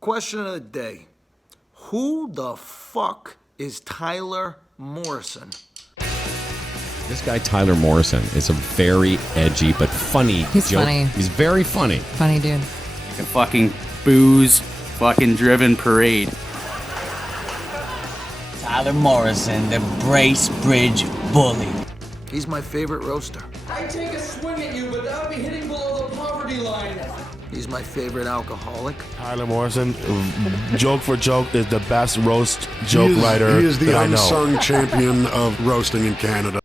Question of the day. Who the fuck is Tyler Morrison? This guy, Tyler Morrison, is a very edgy but funny He's joke. funny. He's very funny. Funny dude. Like a fucking booze, fucking driven parade. Tyler Morrison, the Bracebridge Bully. He's my favorite roaster. I take a swing at you, but that would be hitting below the poverty line. He's my favorite alcoholic. Tyler Morrison, joke for joke, is the best roast joke writer He is the that I know. unsung champion of roasting in Canada.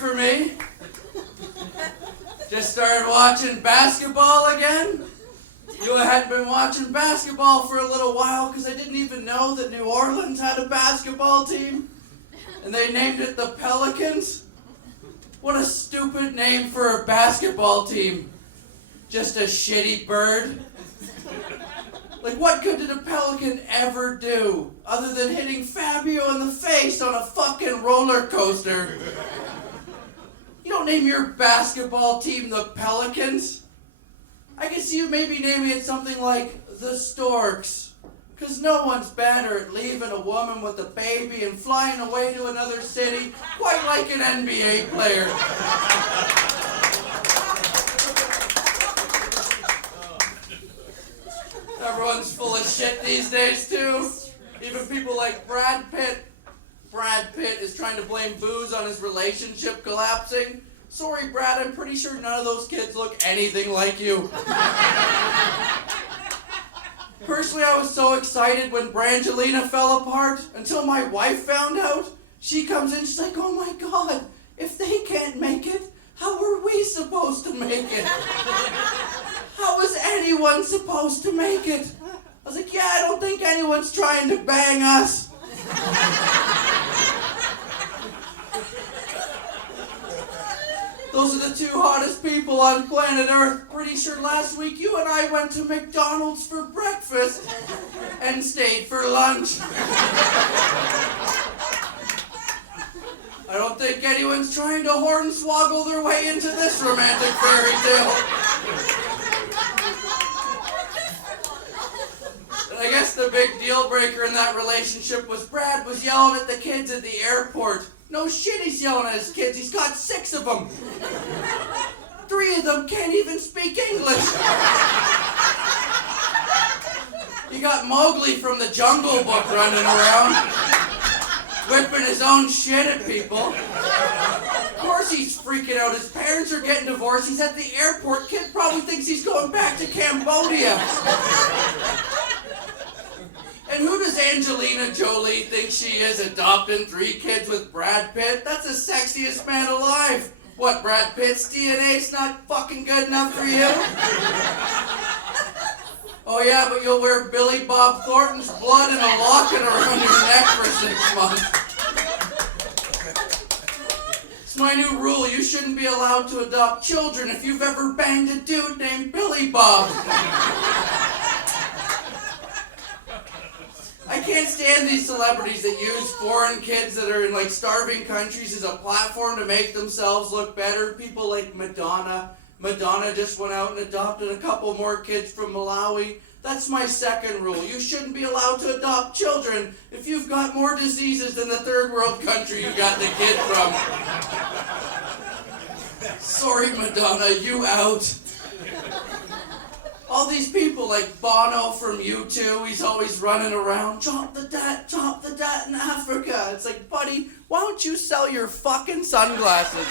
For me. Just started watching basketball again. I hadn't been watching basketball for a little while because I didn't even know that New Orleans had a basketball team. And they named it the Pelicans. What a stupid name for a basketball team. Just a shitty bird. Like, what good did a pelican ever do other than hitting Fabio in the face on a fucking roller coaster? You don't name your basketball team the Pelicans. I can see you maybe naming it something like the Storks. Because no one's better at leaving a woman with a baby and flying away to another city quite like an NBA player. Everyone's full of shit these days too. Even people like Brad Pitt. Brad Pitt is trying to blame booze on his relationship collapsing. Sorry, Brad, I'm pretty sure none of those kids look anything like you. Personally, I was so excited when Brangelina fell apart until my wife found out. She comes in, she's like, oh my God, if they can't make it, how are we supposed to make it? How is anyone supposed to make it? I was like, yeah, I don't think anyone's trying to bang us. Those are the two hottest people on planet Earth. Pretty sure last week you and I went to McDonald's for breakfast and stayed for lunch. I don't think anyone's trying to hornswoggle their way into this romantic fairy tale. I guess the big deal breaker in that relationship was Brad was yelling at the kids at the airport. No shit, he's yelling at his kids. He's got 6 of them. 3 of them can't even speak English. You got Mowgli from the Jungle Book running around, whipping his own shit at people. Of course he's freaking out. His parents are getting divorced. He's at the airport. Kid probably thinks he's going back to Cambodia. And who does Angelina Jolie think she is, adopting 3 kids with Brad Pitt? That's the sexiest man alive. What, Brad Pitt's DNA's not fucking good enough for you? Oh yeah, but you'll wear Billy Bob Thornton's blood in a locket around your neck for 6 months. It's my new rule. You shouldn't be allowed to adopt children if you've ever banged a dude named Billy Bob. I can't stand these celebrities that use foreign kids that are in like starving countries as a platform to make themselves look better. People like Madonna. Madonna just went out and adopted a couple more kids from Malawi. That's my second rule. You shouldn't be allowed to adopt children if you've got more diseases than the third world country you got the kid from. Sorry, Madonna, you out. All these people like Bono from U2, he's always running around, chop the dat in Africa. It's like, buddy, why don't you sell your fucking sunglasses?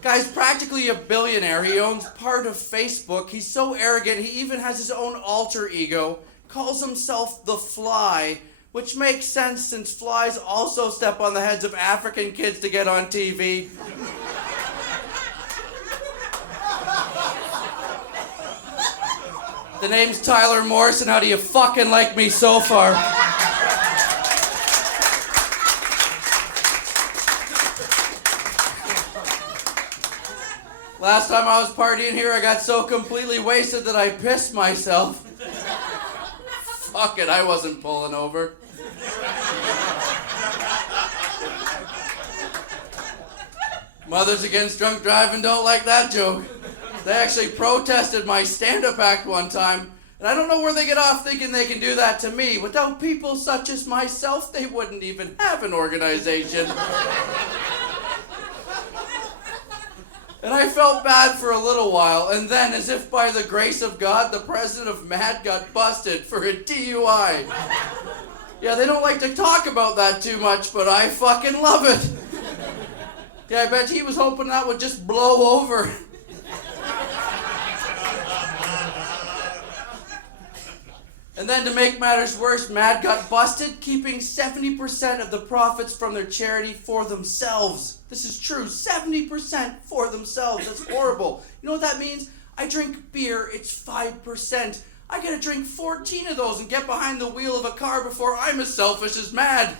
Guy's practically a billionaire. He owns part of Facebook. He's so arrogant, he even has his own alter ego, calls himself The Fly, which makes sense since flies also step on the heads of African kids to get on TV. The name's Tyler Morrison. How do you fucking like me so far? Last time I was partying here, I got so completely wasted that I pissed myself. Fuck it, I wasn't pulling over. Mothers Against Drunk Driving don't like that joke. They actually protested my stand-up act one time, and I don't know where they get off thinking they can do that to me. Without people such as myself, they wouldn't even have an organization. And I felt bad for a little while, and then, as if by the grace of God, the president of MAD got busted for a DUI. Yeah, they don't like to talk about that too much, but I fucking love it. Yeah, I bet he was hoping that would just blow over. And then to make matters worse, MAD got busted keeping 70% of the profits from their charity for themselves. This is true, 70% for themselves. That's horrible. You know what that means? I drink beer, it's 5%. I gotta drink 14 of those and get behind the wheel of a car before I'm as selfish as MAD.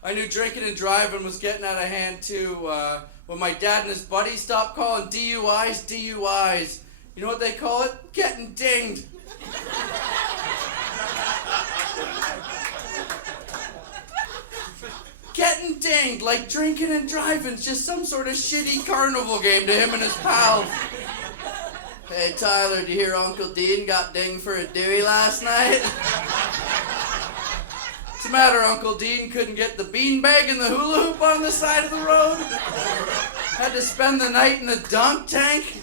I knew drinking and driving was getting out of hand too when my dad and his buddies stopped calling DUIs DUIs. You know what they call it? Getting dinged. Getting dinged, like drinking and driving's just some sort of shitty carnival game to him and his pals. Hey Tyler, did you hear Uncle Dean got dinged for a Dewey last night? What's the matter, Uncle Dean? Couldn't get the beanbag and the hula hoop on the side of the road? Had to spend the night in the dunk tank?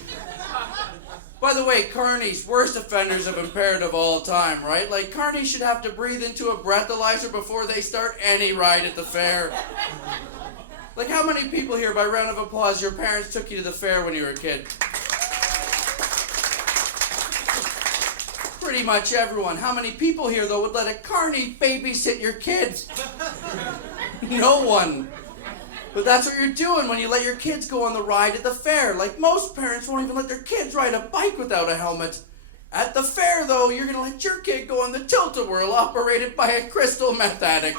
By the way, carnies, worst offenders of impaired of all time, right? Like, carnies should have to breathe into a breathalyzer before they start any ride at the fair. Like, how many people here, by round of applause, your parents took you to the fair when you were a kid? Pretty much everyone. How many people here, though, would let a carny babysit your kids? No one. But that's what you're doing when you let your kids go on the ride at the fair. Like, most parents won't even let their kids ride a bike without a helmet. At the fair, though, you're going to let your kid go on the tilt-a-whirl operated by a crystal meth addict.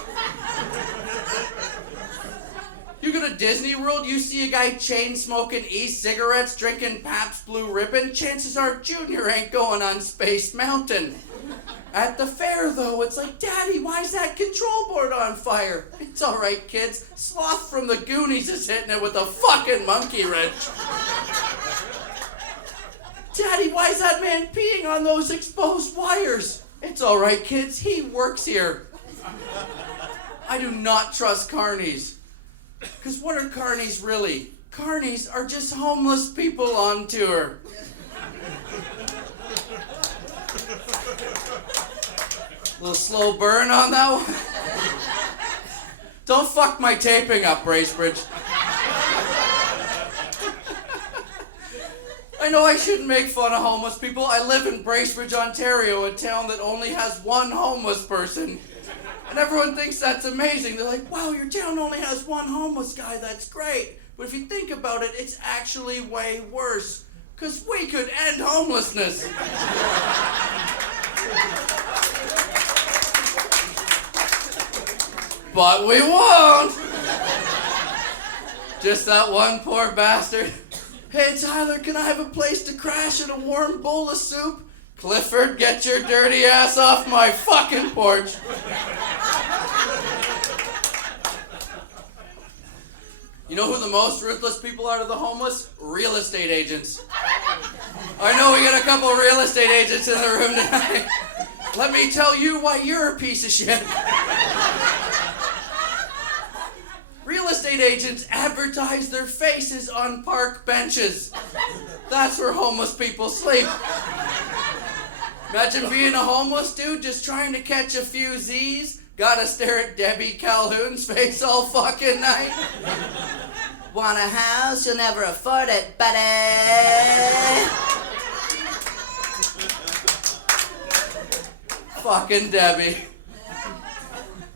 You go to Disney World, you see a guy chain-smoking e-cigarettes, drinking Pabst Blue Ribbon, chances are Junior ain't going on Space Mountain. At the fair, though, it's like, Daddy, why's that control board on fire? It's all right, kids. Sloth from the Goonies is hitting it with a fucking monkey wrench. Daddy, why's that man peeing on those exposed wires? It's all right, kids. He works here. I do not trust carnies. Because what are carnies really? Carnies are just homeless people on tour. A little slow burn on that one. Don't fuck my taping up, Bracebridge. I know I shouldn't make fun of homeless people. I live in Bracebridge, Ontario, a town that only has one homeless person. And everyone thinks that's amazing. They're like, wow, your town only has one homeless guy. That's great. But if you think about it, it's actually way worse. Because we could end homelessness. But we won't. Just that one poor bastard. Hey, Tyler, can I have a place to crash and a warm bowl of soup? Clifford, get your dirty ass off my fucking porch. You know who the most ruthless people are to the homeless? Real estate agents. I know we got a couple of real estate agents in the room tonight. Let me tell you why you're a piece of shit. Real estate agents advertise their faces on park benches. That's where homeless people sleep. Imagine being a homeless dude just trying to catch a few Z's. Gotta stare at Debbie Calhoun's face all fucking night. Want a house? You'll never afford it, buddy. Fucking Debbie.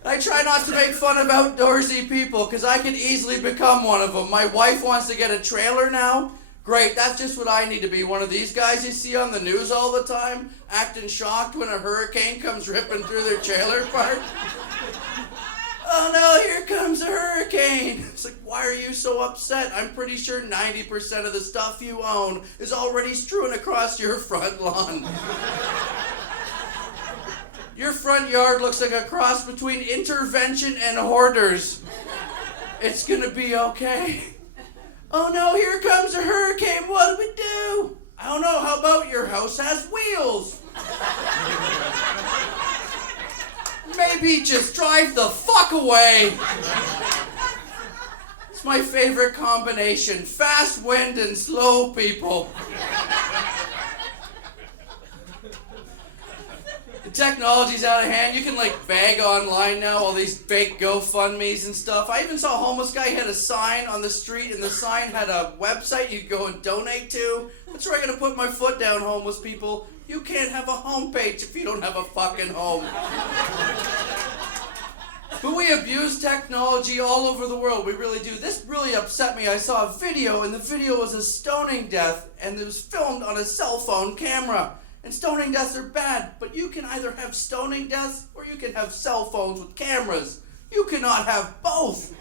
I try not to make fun of outdoorsy people because I could easily become one of them. My wife wants to get a trailer now. Great, that's just what I need to be. One of these guys you see on the news all the time, acting shocked when a hurricane comes ripping through their trailer park. Oh no, here comes a hurricane. It's like, why are you so upset? I'm pretty sure 90% of the stuff you own is already strewn across your front lawn. Your front yard looks like a cross between intervention and hoarders. It's gonna be okay. Oh no, here comes a hurricane. What do we do? I don't know. How about your house has wheels? Maybe just drive the fuck away. It's my favorite combination. Fast wind and slow people. The technology's out of hand. You can like beg online now, all these fake GoFundMes and stuff. I even saw a homeless guy had a sign on the street, and the sign had a website you could go and donate to. That's where I'm gonna put my foot down, homeless people. You can't have a homepage if you don't have a fucking home. But we abuse technology all over the world. We really do. This really upset me. I saw a video, and the video was a stoning death, and it was filmed on a cell phone camera. And stoning deaths are bad, but you can either have stoning deaths or you can have cell phones with cameras. You cannot have both.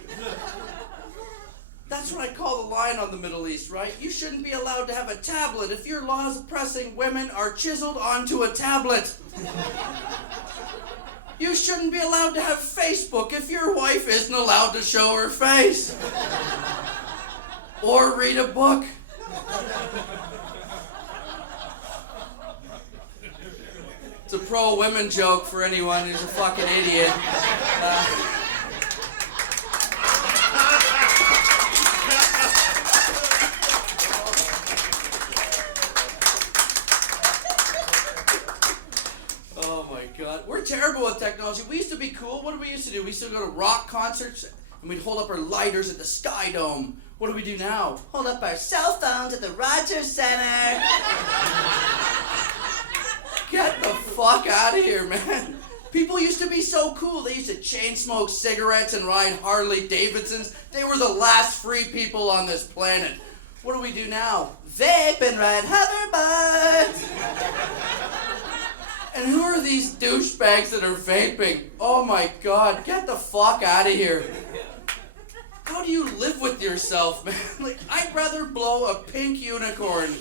That's what I call the line on the Middle East, right? You shouldn't be allowed to have a tablet if your laws oppressing women are chiseled onto a tablet. You shouldn't be allowed to have Facebook if your wife isn't allowed to show her face. Or read a book. It's a pro-women joke for anyone who's a fucking idiot. Oh my God. We're terrible at technology. We used to be cool. What did we used to do? We used to go to rock concerts and we'd hold up our lighters at the Sky Dome. What do we do now? Hold up our cell phones at the Rogers Center. Get the fuck out of here, man. People used to be so cool. They used to chain smoke cigarettes and ride Harley Davidsons. They were the last free people on this planet. What do we do now? Vape and ride hoverboards. And who are these douchebags that are vaping? Oh my God, get the fuck out of here. How do you live with yourself, man? Like, I'd rather blow a pink unicorn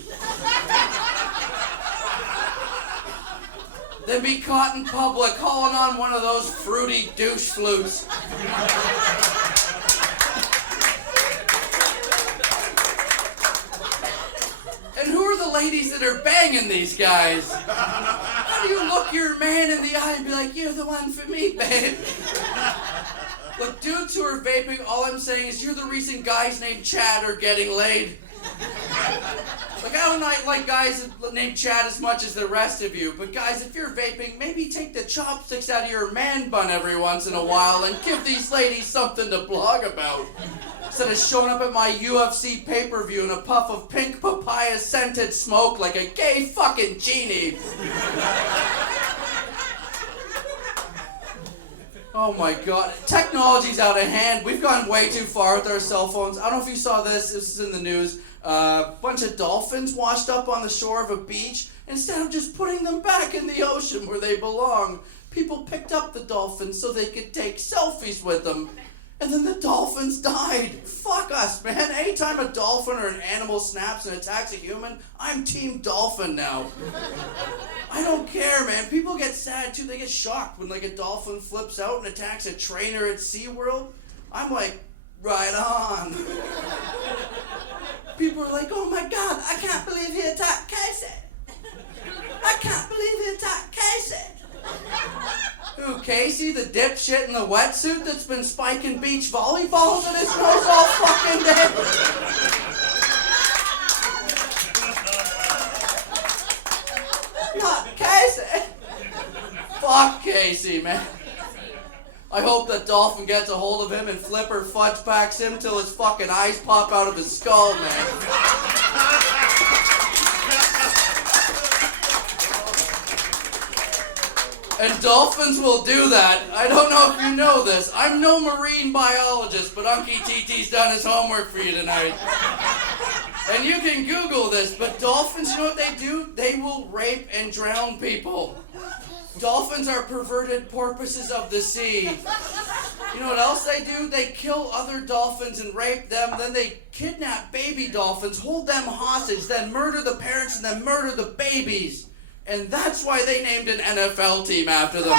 than be caught in public hauling on one of those fruity douche flutes. And who are the ladies that are banging these guys? How do you look your man in the eye and be like, you're the one for me, babe? Look, dudes who are vaping, all I'm saying is you're the reason guys named Chad are getting laid. Like, I don't like guys named Chad as much as the rest of you, but guys, if you're vaping, maybe take the chopsticks out of your man bun every once in a while and give these ladies something to blog about. Instead of showing up at my UFC pay-per-view in a puff of pink papaya-scented smoke like a gay fucking genie. Oh my God, technology's out of hand. We've gone way too far with our cell phones. I don't know if you saw this is in the news. A bunch of dolphins washed up on the shore of a beach. Instead of just putting them back in the ocean where they belong, people picked up the dolphins so they could take selfies with them. And then the dolphins died. Fuck us, man. Anytime a dolphin or an animal snaps and attacks a human, I'm team dolphin now. I don't care, man. People get sad too. They get shocked when like a dolphin flips out and attacks a trainer at SeaWorld. I'm like, right on. People are like, oh my God, I can't believe he attacked Casey. I can't believe he attacked Casey. Who, Casey, the dipshit in the wetsuit that's been spiking beach volleyballs in his nose all fucking day? Not Casey. Fuck Casey, man. I hope that dolphin gets a hold of him and Flipper fudge packs him till his fucking eyes pop out of his skull, man. And dolphins will do that. I don't know if you know this. I'm no marine biologist, but Unky TT's done his homework for you tonight. And you can Google this, but dolphins, you know what they do? They will rape and drown people. Dolphins are perverted porpoises of the sea. You know what else they do? They kill other dolphins and rape them, then they kidnap baby dolphins, hold them hostage, then murder the parents and then murder the babies. And that's why they named an NFL team after them.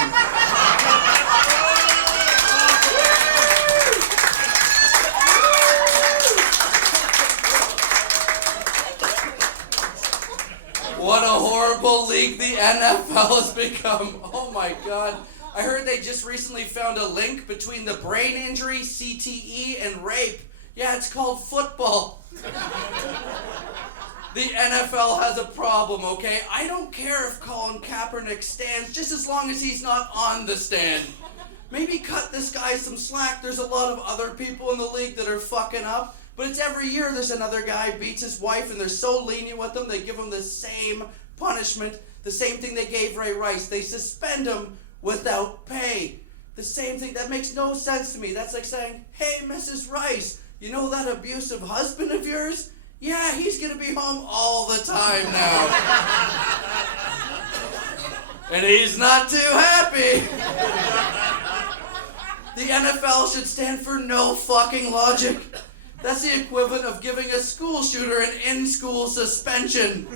What a horrible league the NFL has become. Oh my God. I heard they just recently found a link between the brain injury, CTE, and rape. Yeah, it's called football. The NFL has a problem, okay? I don't care if Colin Kaepernick stands, just as long as he's not on the stand. Maybe cut this guy some slack. There's a lot of other people in the league that are fucking up. But it's every year there's another guy beats his wife and they're so lenient with him, they give him the same punishment, the same thing they gave Ray Rice. They suspend him without pay. The same thing. That makes no sense to me. That's like saying, hey, Mrs. Rice, you know that abusive husband of yours? Yeah, he's going to be home all the time now. And he's not too happy. The NFL should stand for no fucking logic. That's the equivalent of giving a school shooter an in-school suspension.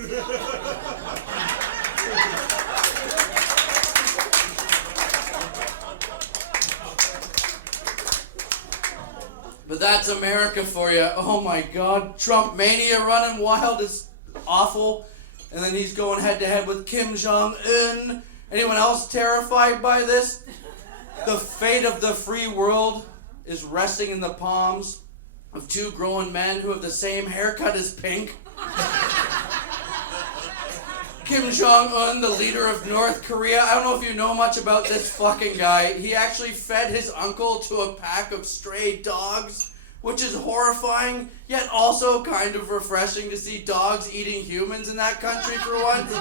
But that's America for you. Oh my God. Trump mania running wild is awful. And then he's going head to head with Kim Jong-un. Anyone else terrified by this? The fate of the free world is resting in the palms of two grown men who have the same haircut as Pink. Kim Jong-un, the leader of North Korea. I don't know if you know much about this fucking guy. He actually fed his uncle to a pack of stray dogs, which is horrifying, yet also kind of refreshing to see dogs eating humans in that country for once.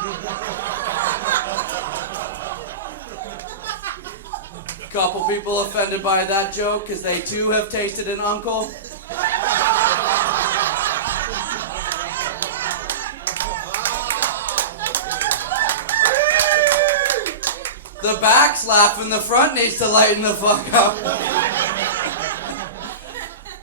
Couple people offended by that joke because they too have tasted an uncle. The back's laughing, the front needs to lighten the fuck up.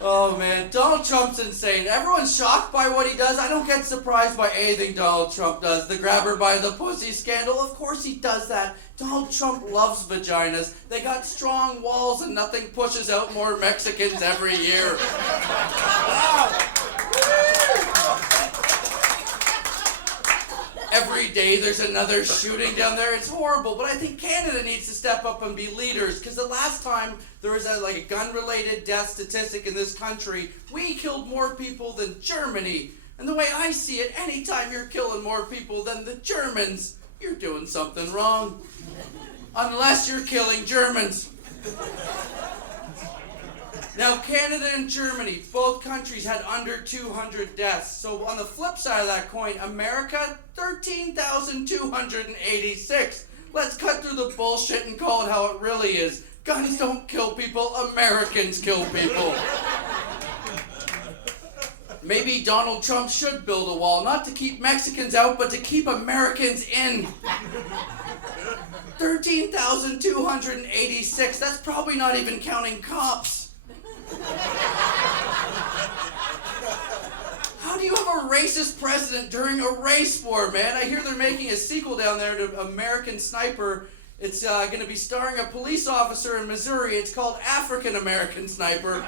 Oh man, Donald Trump's insane. Everyone's shocked by what he does. I don't get surprised by anything Donald Trump does. The grab her by the pussy scandal, of course he does that. Donald Trump loves vaginas. They got strong walls and nothing pushes out more Mexicans every year. Every day there's another shooting down there. It's horrible, but I think Canada needs to step up and be leaders, because the last time there was a gun-related death statistic in this country, we killed more people than Germany. And the way I see it, anytime you're killing more people than the Germans, you're doing something wrong. Unless you're killing Germans. Now, Canada and Germany, both countries had under 200 deaths. So on the flip side of that coin, America, 13,286. Let's cut through the bullshit and call it how it really is. Guns don't kill people, Americans kill people. Maybe Donald Trump should build a wall, not to keep Mexicans out, but to keep Americans in. 13,286, that's probably not even counting cops. How do you have a racist president during a race war, man? I hear they're making a sequel down there to American Sniper. It's going to be starring a police officer in Missouri. It's called African American Sniper.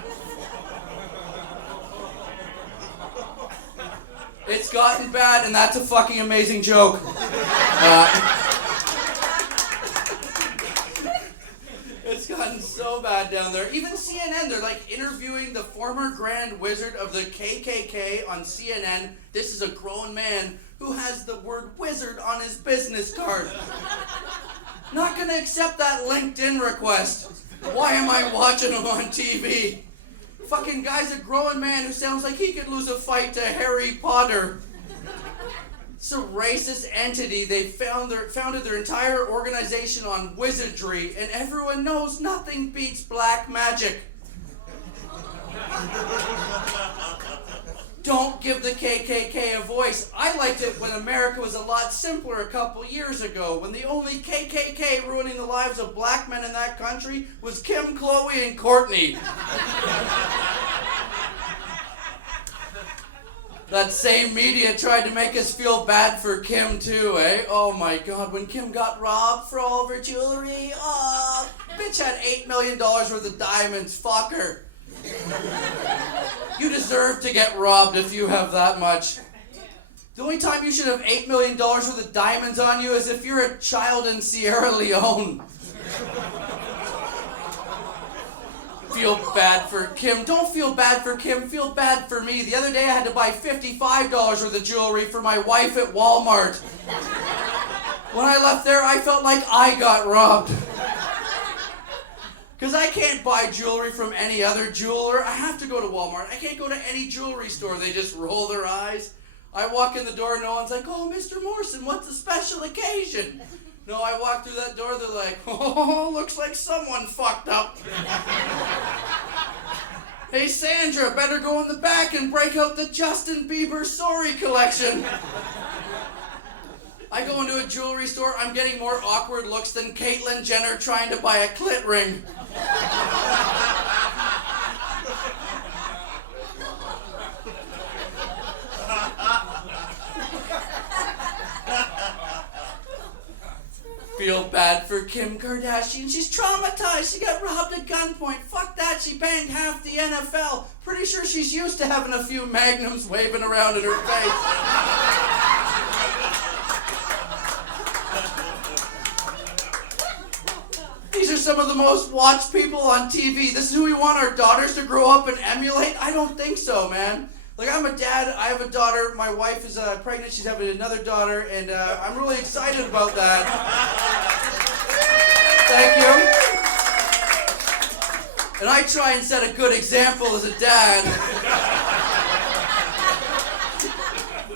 It's gotten bad, and that's a fucking amazing joke. It's gotten so bad down there. Even CNN, they're like interviewing the former Grand Wizard of the KKK on CNN. This is a grown man who has the word wizard on his business card. Not gonna accept that LinkedIn request. Why am I watching him on TV? Fucking guy's a grown man who sounds like he could lose a fight to Harry Potter. It's a racist entity. They founded their entire organization on wizardry, and everyone knows nothing beats black magic. Don't give the KKK a voice. I liked it when America was a lot simpler a couple years ago, when the only KKK ruining the lives of black men in that country was Kim, Chloe, and Courtney. That same media tried to make us feel bad for Kim too, eh? Oh my God, when Kim got robbed for all of her jewelry, oh, bitch had $8 million worth of diamonds, fuck her. You deserve to get robbed if you have that much. The only time you should have $8 million worth of diamonds on you is if you're a child in Sierra Leone. Feel bad for Kim. Don't feel bad for Kim, feel bad for me. The other day I had to buy $55 worth of jewelry for my wife at Walmart. When I left there, I felt like I got robbed. Because I can't buy jewelry from any other jeweler. I have to go to Walmart. I can't go to any jewelry store. They just roll their eyes. I walk in the door, no one's like, oh, Mr. Morrison, what's the special occasion? No, I walk through that door, they're like, oh, looks like someone fucked up. Hey, Sandra, better go in the back and break out the Justin Bieber Sorry collection. I go into a jewelry store, I'm getting more awkward looks than Caitlyn Jenner trying to buy a clit ring. Feel bad for Kim Kardashian. She's traumatized. She got robbed at gunpoint. Fuck that. She banged half the NFL. Pretty sure she's used to having a few magnums waving around in her face. These are some of the most watched people on TV. This is who we want our daughters to grow up and emulate? I don't think so, man. Like, I'm a dad, I have a daughter, my wife is pregnant, she's having another daughter, and I'm really excited about that. Thank you. And I try and set a good example as a dad.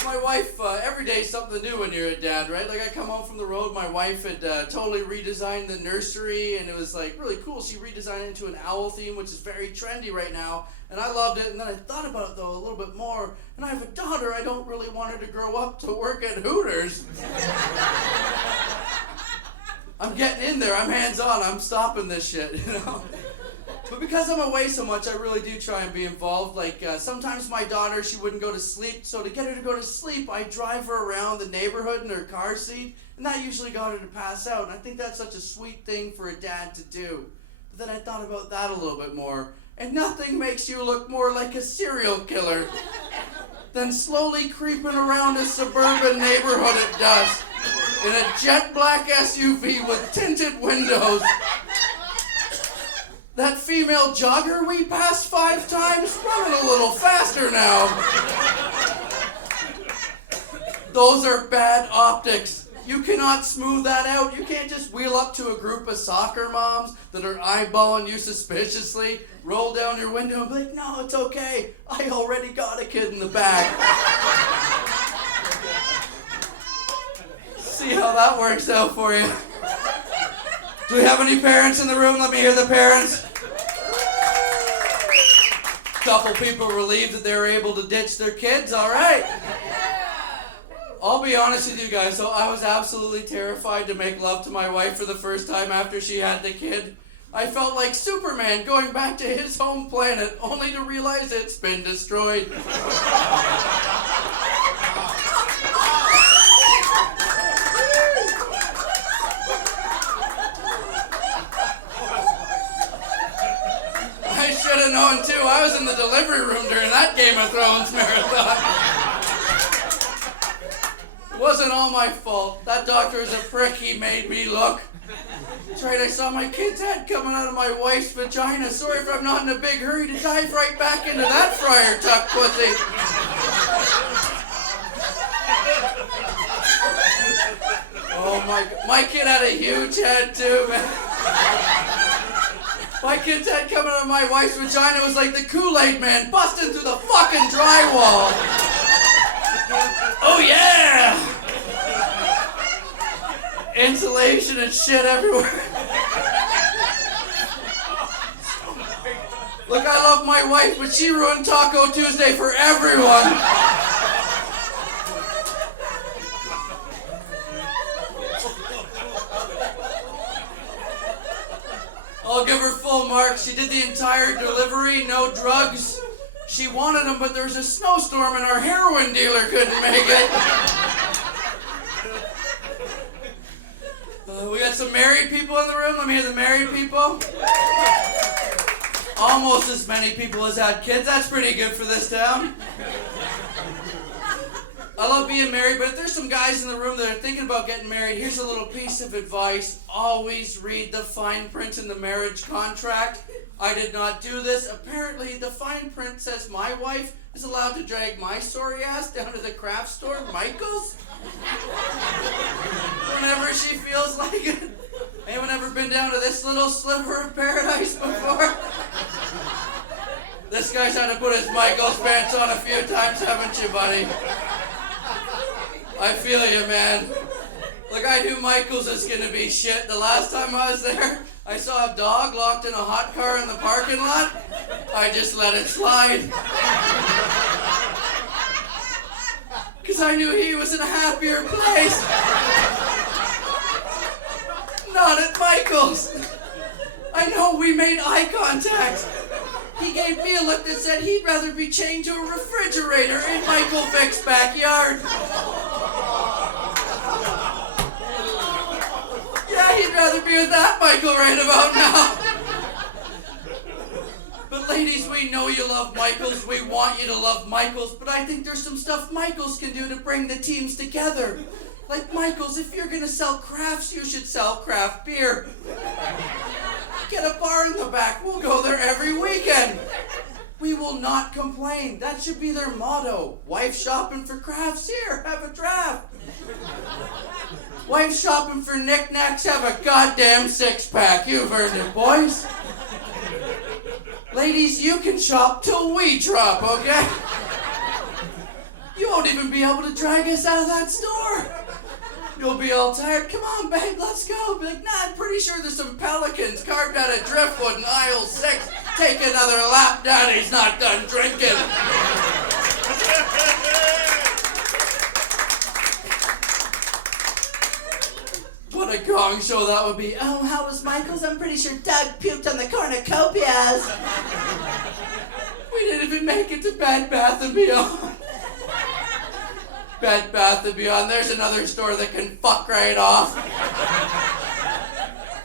My wife, every day is something new when you're a dad, right? Like, I come home from the road, my wife had totally redesigned the nursery, and it was like really cool. She redesigned it into an owl theme, which is very trendy right now, and I loved it. And then I thought about it though a little bit more, and I have a daughter. I don't really want her to grow up to work at Hooters. I'm getting in there, I'm hands-on, I'm stopping this shit, you know? But because I'm away so much, I really do try and be involved. Like, sometimes my daughter, she wouldn't go to sleep, so to get her to go to sleep, I drive her around the neighborhood in her car seat, and that usually got her to pass out. And I think that's such a sweet thing for a dad to do. But then I thought about that a little bit more, and nothing makes you look more like a serial killer than slowly creeping around a suburban neighborhood at dusk in a jet black SUV with tinted windows. That female jogger we passed 5 times, running a little faster now. Those are bad optics. You cannot smooth that out. You can't just wheel up to a group of soccer moms that are eyeballing you suspiciously, roll down your window and be like, no, it's okay. I already got a kid in the back. See how that works out for you. Do we have any parents in the room? Let me hear the parents. Couple people relieved that they were able to ditch their kids. All right. I'll be honest with you guys. So I was absolutely terrified to make love to my wife for the first time after she had the kid. I felt like Superman going back to his home planet, only to realize it's been destroyed. Should have known too. I was in the delivery room during that Game of Thrones marathon. It wasn't all my fault. That doctor is a prick. He made me look. That's right, I saw my kid's head coming out of my wife's vagina. Sorry if I'm not in a big hurry to dive right back into that Friar Tuck pussy. Oh my kid had a huge head too, man. My kid's head coming out of my wife's vagina was like the Kool-Aid man busting through the fucking drywall. Oh yeah! insulation and shit everywhere. Look, I love my wife, but she ruined Taco Tuesday for everyone. I'll give her full marks. She did the entire delivery, no drugs. She wanted them, but there was a snowstorm and our heroin dealer couldn't make it. We got some married people in the room. Let me hear the married people. Almost as many people as had kids. That's pretty good for this town. I love being married, but if there's some guys in the room that are thinking about getting married, here's a little piece of advice. Always read the fine print in the marriage contract. I did not do this. Apparently, the fine print says my wife is allowed to drag my sorry ass down to the craft store, Michael's, whenever she feels like it. Anyone ever been down to this little sliver of paradise before? This guy's had to put his Michael's pants on a few times, haven't you, buddy? I feel you, man. Look, I knew Michael's was gonna be shit. The last time I was there, I saw a dog locked in a hot car in the parking lot. I just let it slide. Because I knew he was in a happier place. Not at Michael's. I know, we made eye contact. He gave me a look that said he'd rather be chained to a refrigerator in Michael Vick's backyard. Yeah, he'd rather be with that Michael right about now. But ladies, we know you love Michaels. We want you to love Michaels. But I think there's some stuff Michaels can do to bring the teams together. Like Michaels, if you're gonna sell crafts, you should sell craft beer. Get a bar in the back. We'll go there every weekend. We will not complain. That should be their motto. Wife shopping for crafts? Here, have a draft. Wife shopping for knickknacks? Have a goddamn six-pack. You've earned it, boys. Ladies, you can shop till we drop, okay? You won't even be able to drag us out of that store. You'll be all tired. Come on, babe, let's go. Be like, nah, I'm pretty sure there's some pelicans carved out of driftwood in aisle 6. Take another lap, Daddy's not done drinking. What a gong show that would be. Oh, how was Michael's? I'm pretty sure Doug puked on the cornucopias. We didn't even make it to Bed Bath & Beyond. Bed Bath & Beyond, there's another store that can fuck right off.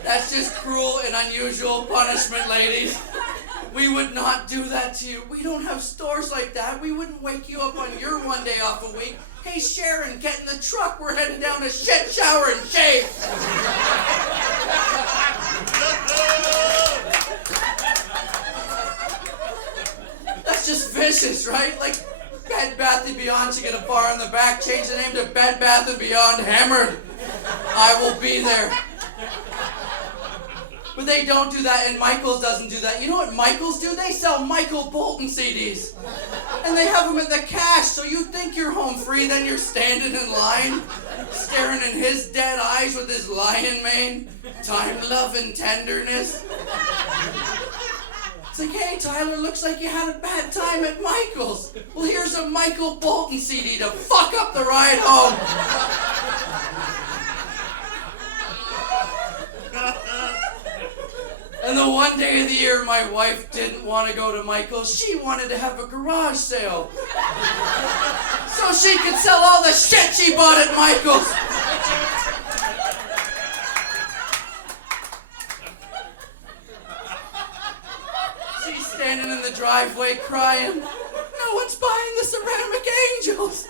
That's just cruel and unusual punishment, ladies. We would not do that to you. We don't have stores like that. We wouldn't wake you up on your one day off a week. Hey, Sharon, get in the truck. We're heading down to shit, shower, and shave. That's just vicious, right? Like, Bed Bath & Beyond should get a bar in the back, change the name to Bed Bath & Beyond Hammered. I will be there. But they don't do that, and Michaels doesn't do that. You know what Michaels do? They sell Michael Bolton CDs. And they have them at the cash, so you think you're home free, then you're standing in line, staring in his dead eyes with his lion mane. Time, love, and tenderness. It's like, hey, Tyler, looks like you had a bad time at Michael's. Well, here's a Michael Bolton CD to fuck up the ride home. And the one day of the year my wife didn't want to go to Michael's, she wanted to have a garage sale. So she could sell all the shit she bought at Michael's. She's standing in the driveway crying. No one's buying the ceramic angels.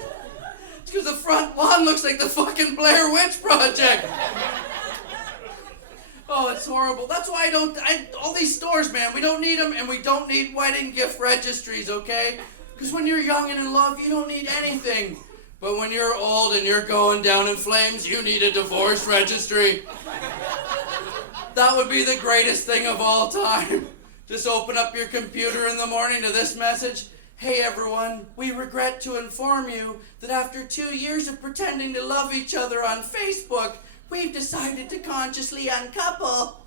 It's because the front lawn looks like the fucking Blair Witch Project. Oh, it's horrible. That's why all these stores, man, we don't need them, and we don't need wedding gift registries, okay? Because when you're young and in love, you don't need anything. But when you're old and you're going down in flames, you need a divorce registry. That would be the greatest thing of all time. Just open up your computer in the morning to this message. Hey everyone, we regret to inform you that after 2 years of pretending to love each other on Facebook, we've decided to consciously uncouple.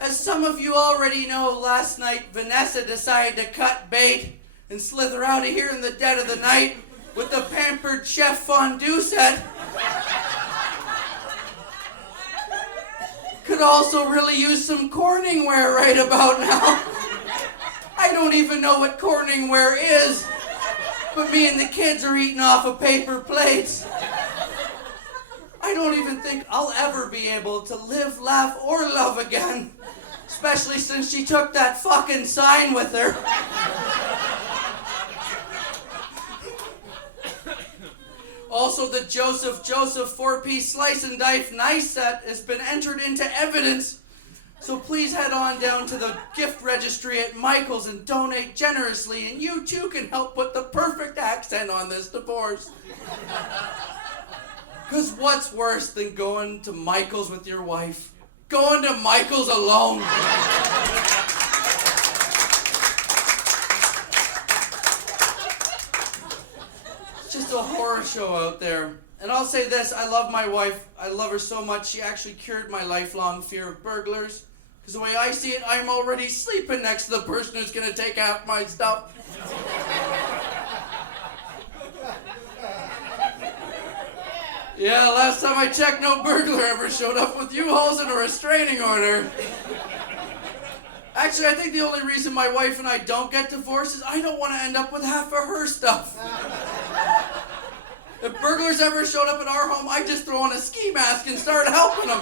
As some of you already know, last night Vanessa decided to cut bait and slither out of here in the dead of the night with the pampered chef fondue set. Could also really use some Corningware right about now. I don't even know what Corningware is, but me and the kids are eating off of paper plates. I don't even think I'll ever be able to live, laugh, or love again, especially since she took that fucking sign with her. Also, the Joseph 4-piece slice and dice knife set has been entered into evidence. So please head on down to the gift registry at Michael's and donate generously, and you too can help put the perfect accent on this divorce. Because what's worse than going to Michael's with your wife? Going to Michael's alone. Just a horror show out there. And I'll say this, I love my wife. I love her so much, she actually cured my lifelong fear of burglars. Because the way I see it, I'm already sleeping next to the person who's going to take half my stuff. Yeah, last time I checked, no burglar ever showed up with U-Hauls and a restraining order. Actually, I think the only reason my wife and I don't get divorced is I don't want to end up with half of her stuff. If burglars ever showed up at our home, I'd just throw on a ski mask and start helping them.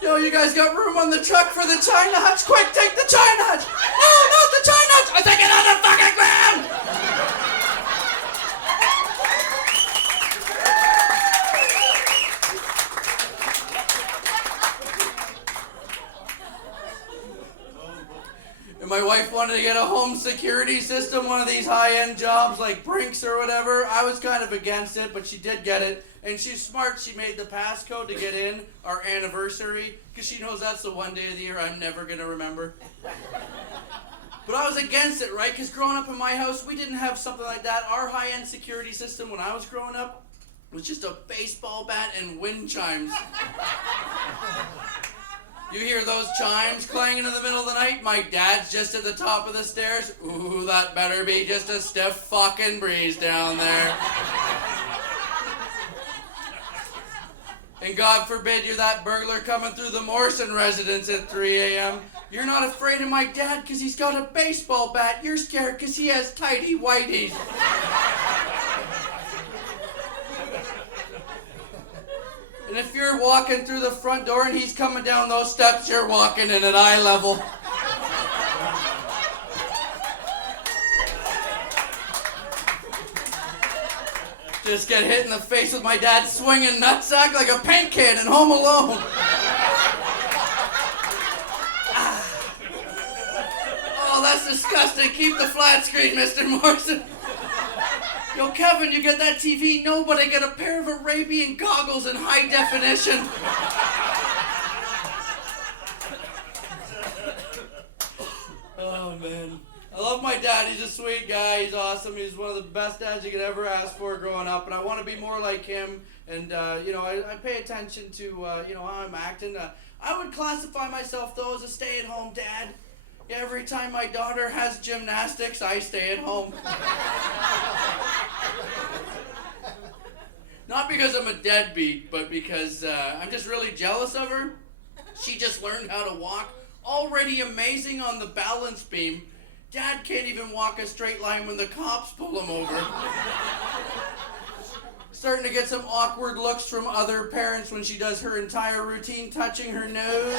Yo, you guys got room on the truck for the China hutch? Quick, take the China hutch! No, not the China hutch! I'm taking it on the fucking ground! And my wife wanted to get a home security system, one of these high-end jobs like Brinks or whatever. I was kind of against it, but she did get it. And she's smart. She made the passcode to get in our anniversary because she knows that's the one day of the year I'm never going to remember. But I was against it, right? Because growing up in my house, we didn't have something like that. Our high-end security system when I was growing up was just a baseball bat and wind chimes. You hear those chimes clanging in the middle of the night? My dad's just at the top of the stairs. Ooh, that better be just a stiff fucking breeze down there. And God forbid you're that burglar coming through the Morrison residence at 3 a.m. You're not afraid of my dad because he's got a baseball bat. You're scared because he has tighty whities. And if you're walking through the front door and he's coming down those steps, you're walking in at eye level. Just get hit in the face with my dad swinging nutsack like a paint can in Home Alone. Oh, that's disgusting. Keep the flat screen, Mr. Morrison. Yo, Kevin, you get that TV? No, but I get a pair of Arabian goggles in high definition. Oh, man. I love my dad. He's a sweet guy. He's awesome. He's one of the best dads you could ever ask for growing up. And I want to be more like him. And, I pay attention to, how I'm acting. I would classify myself, though, as a stay-at-home dad. Every time my daughter has gymnastics, I stay at home. Not because I'm a deadbeat, but because I'm just really jealous of her. She just learned how to walk. Already amazing on the balance beam. Dad can't even walk a straight line when the cops pull him over. Starting to get some awkward looks from other parents when she does her entire routine touching her nose.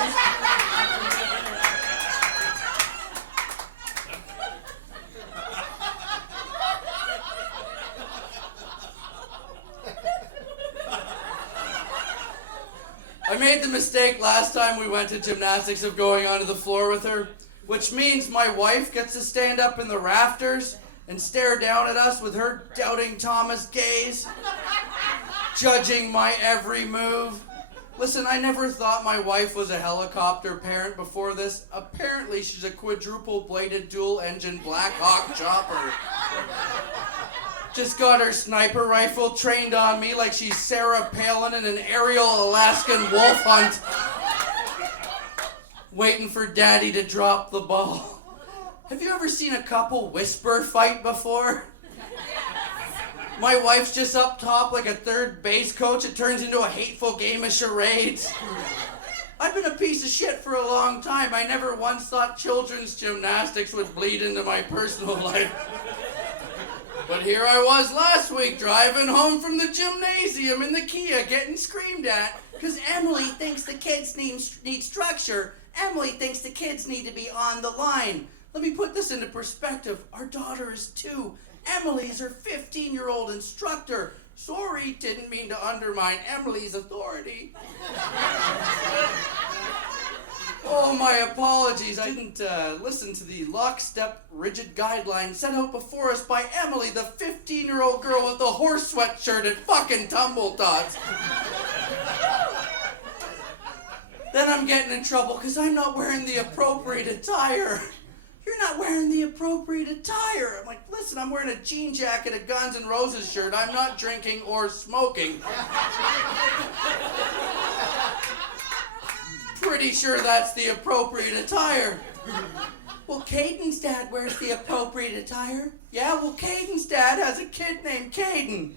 I made the mistake last time we went to gymnastics of going onto the floor with her, which means my wife gets to stand up in the rafters and stare down at us with her doubting Thomas gaze, judging my every move. Listen, I never thought my wife was a helicopter parent before this. Apparently, she's a quadruple-bladed, dual-engine Black Hawk chopper. Just got her sniper rifle trained on me like she's Sarah Palin in an aerial Alaskan wolf hunt. Waiting for Daddy to drop the ball. Have you ever seen a couple whisper fight before? My wife's just up top like a third base coach. It turns into a hateful game of charades. I've been a piece of shit for a long time. I never once thought children's gymnastics would bleed into my personal life. But here I was last week driving home from the gymnasium in the Kia getting screamed at because Emily thinks the kids need structure. Emily thinks the kids need to be on the line. Let me put this into perspective. Our daughter is 2. Emily's her 15-year-old instructor. Sorry, didn't mean to undermine Emily's authority. Oh, my apologies. I didn't listen to the lockstep, rigid guidelines set out before us by Emily, the 15-year-old girl with the horse sweatshirt at fucking Tumble Tots. Then I'm getting in trouble because I'm not wearing the appropriate attire. You're not wearing the appropriate attire. I'm like, listen, I'm wearing a jean jacket, a Guns N' Roses shirt. I'm not drinking or smoking. Pretty sure that's the appropriate attire. Well, Caden's dad wears the appropriate attire. Yeah, well, Caden's dad has a kid named Caden.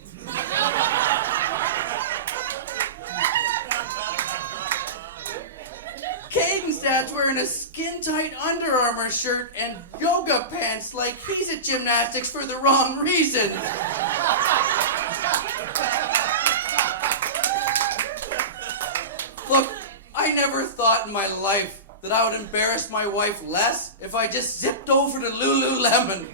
Caden's dad's wearing a skin-tight Under Armour shirt and yoga pants like he's at gymnastics for the wrong reason. Look, I never thought in my life that I would embarrass my wife less if I just zipped over to Lululemon.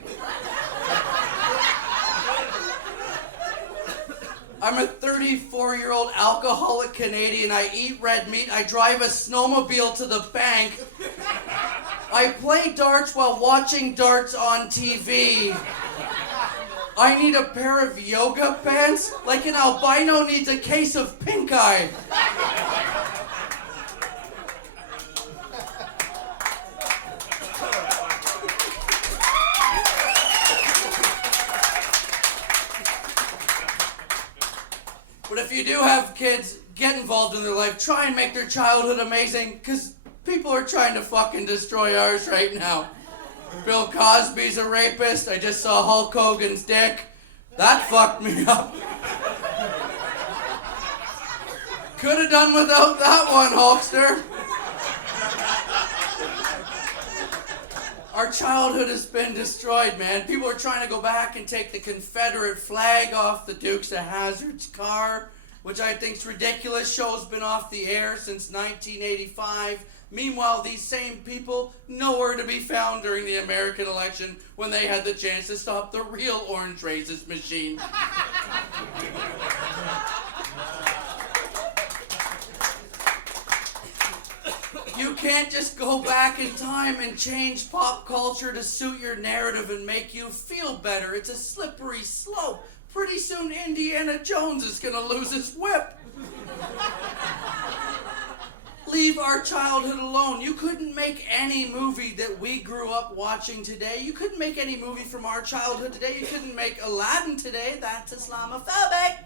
I'm a 34-year-old alcoholic Canadian. I eat red meat. I drive a snowmobile to the bank. I play darts while watching darts on TV. I need a pair of yoga pants like an albino needs a case of pink eye. But if you do have kids, get involved in their life. Try and make their childhood amazing, because people are trying to fucking destroy ours right now. Bill Cosby's a rapist. I just saw Hulk Hogan's dick. That fucked me up. Could have done without that one, Hulkster. Our childhood has been destroyed, man. People are trying to go back and take the Confederate flag off the Dukes of Hazzard's car, which I think's ridiculous. Show's been off the air since 1985. Meanwhile, these same people, nowhere to be found during the American election when they had the chance to stop the real orange racist machine. You can't just go back in time and change pop culture to suit your narrative and make you feel better. It's a slippery slope. Pretty soon Indiana Jones is gonna lose his whip. Leave our childhood alone. You couldn't make any movie that we grew up watching today. You couldn't make any movie from our childhood today. You couldn't make Aladdin today. That's Islamophobic.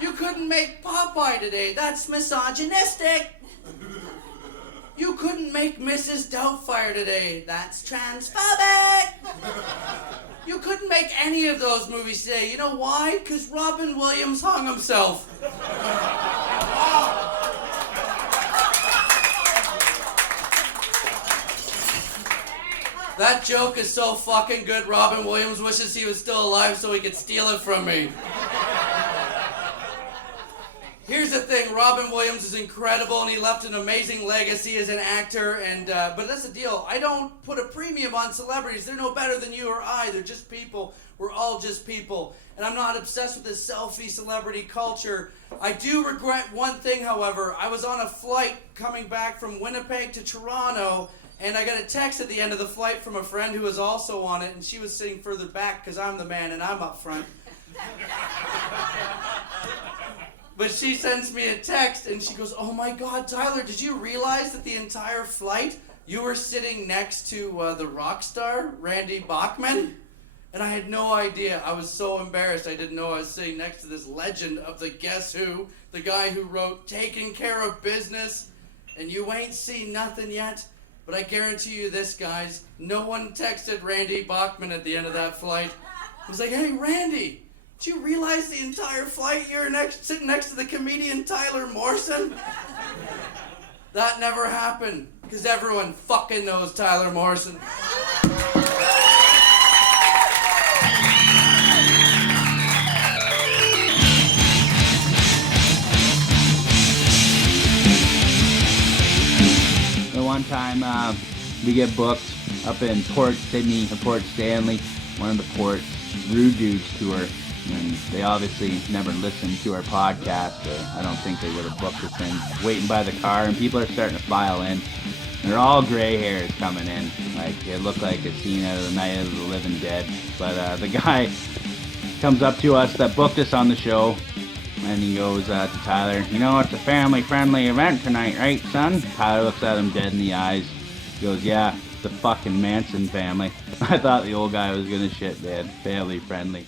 You couldn't make Popeye today. That's misogynistic. You couldn't make Mrs. Doubtfire today. That's transphobic. You couldn't make any of those movies today. You know why? Because Robin Williams hung himself. That joke is so fucking good, Robin Williams wishes he was still alive so he could steal it from me. Here's the thing, Robin Williams is incredible and he left an amazing legacy as an actor, and but that's the deal. I don't put a premium on celebrities. They're no better than you or I. They're just people. We're all just people. And I'm not obsessed with this selfie celebrity culture. I do regret one thing, however. I was on a flight coming back from Winnipeg to Toronto, and I got a text at the end of the flight from a friend who was also on it, and she was sitting further back because I'm the man and I'm up front. But she sends me a text and she goes, "Oh my God, Tyler, did you realize that the entire flight you were sitting next to the rock star, Randy Bachman?" And I had no idea. I was so embarrassed. I didn't know I was sitting next to this legend of the Guess Who, the guy who wrote Taking Care of Business, and You Ain't Seen Nothing Yet. But I guarantee you this, guys, no one texted Randy Bachman at the end of that flight. It was like, "Hey, Randy, did you realize the entire flight you're sitting next to the comedian Tyler Morrison?" That never happened, because everyone fucking knows Tyler Morrison. The one time we get booked up in Port Sydney or Port Stanley, one of the ports, Rude Dudes tour, and they obviously never listened to our podcast, or I don't think they would have booked us in. Waiting by the car, and people are starting to file in. And they're all gray hairs coming in. Like, it looked like a scene out of the Night of the Living Dead. But the guy comes up to us that booked us on the show, and he goes to Tyler, "You know, it's a family-friendly event tonight, right, son?" Tyler looks at him dead in the eyes. He goes, "Yeah, it's the fucking Manson family." I thought the old guy was gonna shit, man. Family-friendly.